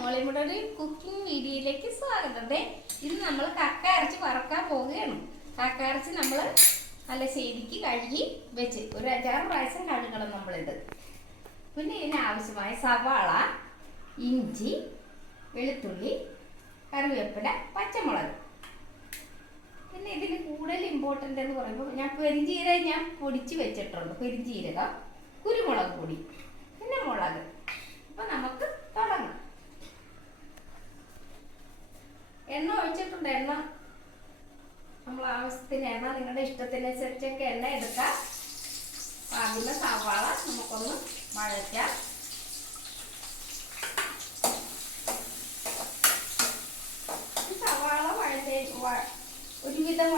മോളിയുടെ ഒരു കുക്കിംഗ് വീഡിയോയിലേക്ക് സ്വാഗതം. ഇന്ന് നമ്മൾ കക്ക ഇറച്ചി വറക്കാൻ പോവുകയാണ്. കക്ക ഇറച്ചി നമ്മൾ നല്ല ശരിക്ക് കഴുകി വെച്ച് ഒരു 5-6 പ്രാവശ്യം കഴുകണം നമ്മളിത്. പിന്നെ ഇതിന് ആവശ്യമായ സവാള, ഇഞ്ചി, വെളുത്തുള്ളി, കറിവേപ്പില, പച്ചമുളക്. പിന്നെ ഇതിന് കൂടുതൽ ഇമ്പോർട്ടൻ്റ് എന്ന് പറയുമ്പോൾ ഞാൻ പെരിഞ്ജീരകം പൊടിച്ച് വെച്ചിട്ടുണ്ട്. പെരിഞ്ജീരകം, കുരുമുളക് പൊടി, പിന്നെ മുളക്. അപ്പം നമുക്ക് തുടങ്ങാം. എണ്ണ ഒഴിച്ചിട്ടുണ്ട്. എണ്ണ നമ്മൾ ആവശ്യത്തിന് എണ്ണ നിങ്ങളുടെ ഇഷ്ടത്തിനനുസരിച്ചൊക്കെ എണ്ണ എടുക്കാം. ആദ്യമേ സവാള നമുക്കൊന്ന് വഴറ്റാം. സവാള ഒരുവിധം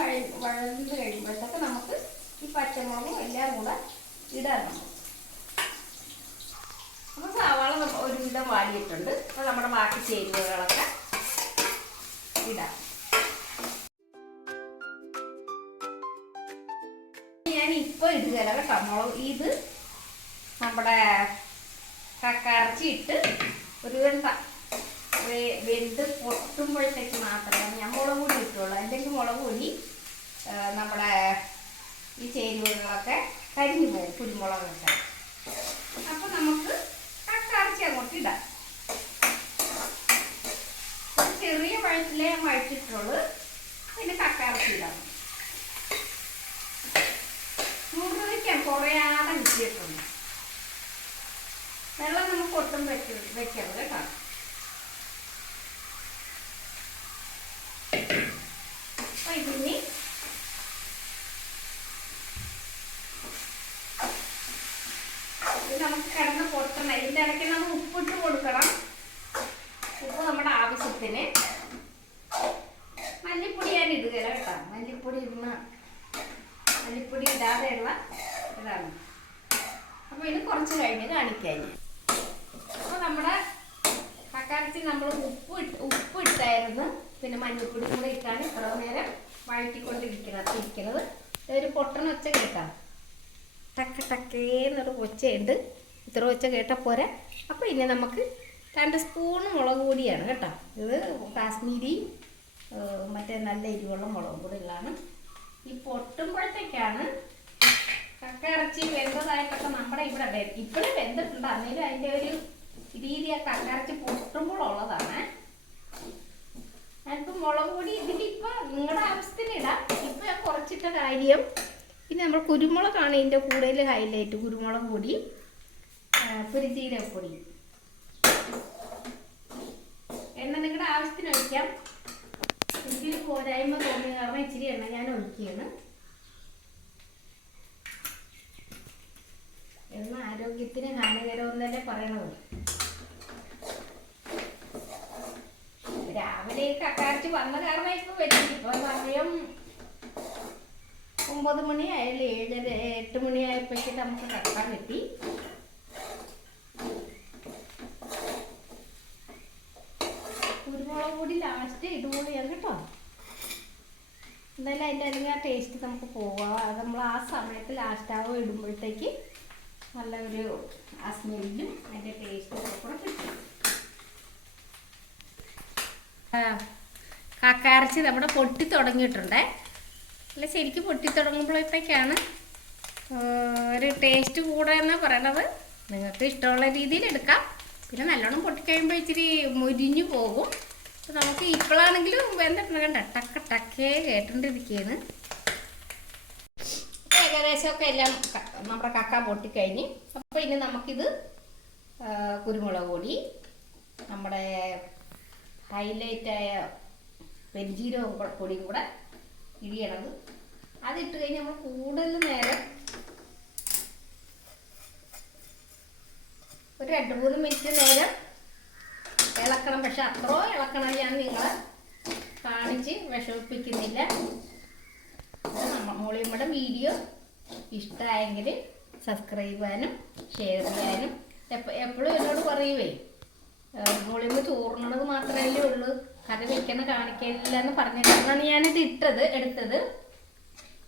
വഴന്ന് കഴിയുമ്പോഴത്തേക്ക് നമുക്ക് ഈ പച്ചമുളകും എല്ലാം കൂടെ ഇടാൻ നമ്മൾ. അപ്പോൾ സവാള ഒരുവിധം വാടിയിട്ടുണ്ട്. അപ്പോൾ നമ്മുടെ ബാക്കി ചേരുവകളൊക്കെ ഇടാം. ഞാൻ ഇപ്പോൾ ഇടുകയില്ല കേട്ടോ. മുളക് ഇത് നമ്മുടെ കക്കയിറച്ചി ഇട്ട് ഒരു വെന്ത് പൊട്ടുമ്പോഴത്തേക്ക് മാത്രമേ ഞാൻ മുളക് പൊടി ഇട്ടുള്ളൂ. അല്ലെങ്കിൽ മുളക് പൊടി നമ്മുടെ ഈ ചേരുവകളൊക്കെ കരിഞ്ഞു പോകും, കുരുമുളകൊക്കെ. അപ്പോൾ നമുക്ക് കക്കയിറച്ചി അങ്ങോട്ട് ഇടാം. ചെറിയ വഴറ്റിലേ ഞാൻ വഴറ്റിട്ടുള്ളൂ. പിന്നെ കക്കയിറച്ചി ഇടാം. മുറിക്കാൻ കുറയാതെ വിറ്റിട്ടുണ്ട്. വെള്ളം നമുക്ക് ഒട്ടും വെക്കരുത് കേട്ടോ. അപ്പൊ ഇതിന് ഇത് നമുക്ക് കിടന്ന് പൊട്ടണം. ഇതിൻ്റെ ഇടയ്ക്ക് നമ്മൾ ഉപ്പിട്ട് കൊടുക്കണം. ഉപ്പ് നമ്മുടെ ആവശ്യത്തിന്. മല്ലിപ്പൊടി ഞാൻ ഇടുകയില്ല കേട്ടോ. മല്ലിപ്പൊടി ഇടാതെയുള്ള ഇതാണ്. അപ്പോൾ ഇത് കുറച്ച് കഴിഞ്ഞ് കാണിക്കാൻ. അപ്പോൾ നമ്മുടെ കക്കയിറച്ചി നമ്മൾ ഉപ്പ് ഇട്ടായിരുന്നു. പിന്നെ മഞ്ഞൾപ്പൊടി കൂടെ ഇട്ടാണ് ഇത്ര നേരം വഴറ്റിക്കൊണ്ടിരിക്കുന്നത്. ഒരു പൊട്ടണ ഒച്ച കേൾക്കാം. ടക്ക് ടക്കേന്നൊരു ഒച്ചയുണ്ട്. ഇത്ര ഒച്ച കേട്ടാൽ പോരാ. അപ്പോൾ ഇനി നമുക്ക് 2 സ്പൂൺ മുളക് പൊടിയാണ് കേട്ടോ. ഇത് കാശ്മീരി മറ്റേ നല്ല എരിവുള്ള മുളക് പൊടികളാണ്. ഈ പൊട്ടുമ്പോഴത്തേക്കാണ് കക്കയിറച്ചി വെന്തതായിട്ടൊക്കെ നമ്മുടെ ഇവിടെ ഇപ്പോഴും വെന്തിട്ടുണ്ട്. അന്നേരം അതിൻ്റെ ഒരു രീതി ആ കക്കയിറച്ചി പൊട്ടുമ്പോഴുള്ളതാണ്. ഞാനിപ്പോൾ മുളക് പൊടി ഇതിൻ്റെ ഇപ്പം നിങ്ങളുടെ ആവശ്യത്തിന് ഇടാം. ഇപ്പം ഞാൻ കുറച്ചിട്ട കാര്യം. പിന്നെ നമ്മൾ കുരുമുളകാണ് ഇതിൻ്റെ കൂടുതൽ ഹൈലൈറ്റ്. കുരുമുളക് പൊടി, പെരുംജീരകപ്പൊടി. എണ്ണ നിങ്ങളുടെ ആവശ്യത്തിന് ഒഴിക്കാം. ഇതിൽ പോരായ്മ തോന്നിയ കാരണം ഇച്ചിരി എണ്ണ ഞാൻ ഒഴിക്കുകയാണ്. എണ്ണ ആരോഗ്യത്തിന് ഹാനികരമെന്നല്ലേ പറയണത്. രാവിലെ കക്കയിറച്ചി വന്ന കാരണം ഇപ്പം വെച്ചിട്ട് ഇപ്പം സമയം 9 മണിയായാലും 7-8 മണിയായപ്പോഴേക്ക് നമുക്ക് കക്ക കിട്ടി. കുരുമുളക് പൊടി ലാസ്റ്റ് ഇതുപോലെ ഞാൻ കേട്ടോ. എന്തായാലും അതിൻ്റെ അല്ലെങ്കിൽ ആ ടേസ്റ്റ് നമുക്ക് പോവാം. അത് നമ്മൾ ആ സമയത്ത് ലാസ്റ്റ് ആവുക ഇടുമ്പോഴത്തേക്ക് നല്ലൊരു ആ സ്മെല്ലും അതിൻ്റെ ടേസ്റ്റും കൂടെ കിട്ടും. കക്കയിറച്ചി നമ്മുടെ പൊട്ടി തുടങ്ങിയിട്ടുണ്ടേ. അല്ല ശരിക്കും പൊട്ടി തുടങ്ങുമ്പോഴത്തേക്കാണ് ഒരു ടേസ്റ്റ് കൂടെയെന്ന് പറയണത്. നിങ്ങൾക്ക് ഇഷ്ടമുള്ള രീതിയിൽ എടുക്കാം. പിന്നെ നല്ലോണം പൊട്ടിക്കഴിയുമ്പോൾ ഇച്ചിരി മുരിഞ്ഞു പോകും. അപ്പോൾ നമുക്ക് ഇപ്പോഴാണെങ്കിലും വെന്തിട്ടുണ്ട് കണ്ട ടക്ക ടക്കേ കേട്ടുകൊണ്ടിരിക്കുകയാണ്. ഏകദേശമൊക്കെ എല്ലാം നമ്മുടെ കക്ക പൊട്ടിക്കഴിഞ്ഞ്. അപ്പോൾ ഇനി നമുക്കിത് കുരുമുളക് പൊടി, നമ്മുടെ ഹൈലൈറ്റായ പെരുംജീരകം പൊടിയും കൂടെ ഇടിയണത്. അതിട്ട് കഴിഞ്ഞ് നമ്മൾ കൂടുതൽ നേരം ഒരു 2-3 മിനിറ്റ് നേരം ഇളക്കണം. പക്ഷെ അത്രയോ ഇളക്കണം ഞാൻ നിങ്ങളെ കാണിച്ച് വിഷമിപ്പിക്കുന്നില്ല. മോളിയമ്മയുടെ വീഡിയോ ഇഷ്ടമായെങ്കിൽ സബ്സ്ക്രൈബ് ചെയ്യാനും ഷെയർ ചെയ്യാനും. എപ്പോഴും എന്നോട് പറയുവേ മോളിയമ്മ ചോറിനത് മാത്രമല്ലേ ഉള്ളൂ, കറി വയ്ക്കുന്ന കാണിക്കില്ല എന്ന് പറഞ്ഞിട്ടാണ് ഞാനിത് എടുത്തത്.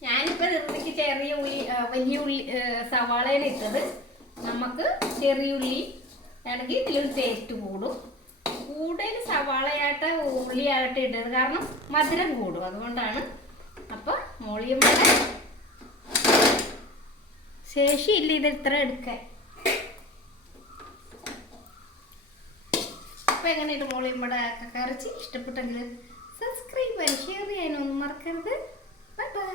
ഞാനിപ്പോൾ നിർമ്മിക്ക് ചെറിയ വലിയ ഉള്ളി സവാളയാണ് ഇട്ടത്. നമുക്ക് ചെറിയ ഉള്ളി ആണെങ്കിൽ ഇതിലൊരു ടേസ്റ്റ് കൂടും. ഉള്ളിയാകട്ടെ ഇട്ടത്, കാരണം മധുരം കൂടും, അതുകൊണ്ടാണ്. അപ്പം മോളിയമ്മയുടെ ശേഷിയില്ല ഇത് ഇത്ര എടുക്കാൻ. അപ്പം എങ്ങനെയുണ്ട് മോളിയമ്മയുടെ കക്കയിറച്ചി? ഇഷ്ടപ്പെട്ടെങ്കിൽ സബ്സ്ക്രൈബ് ചെയ്യാനും ഷെയർ ചെയ്യാനും ഒന്നും മറക്കരുത്. Bye bye.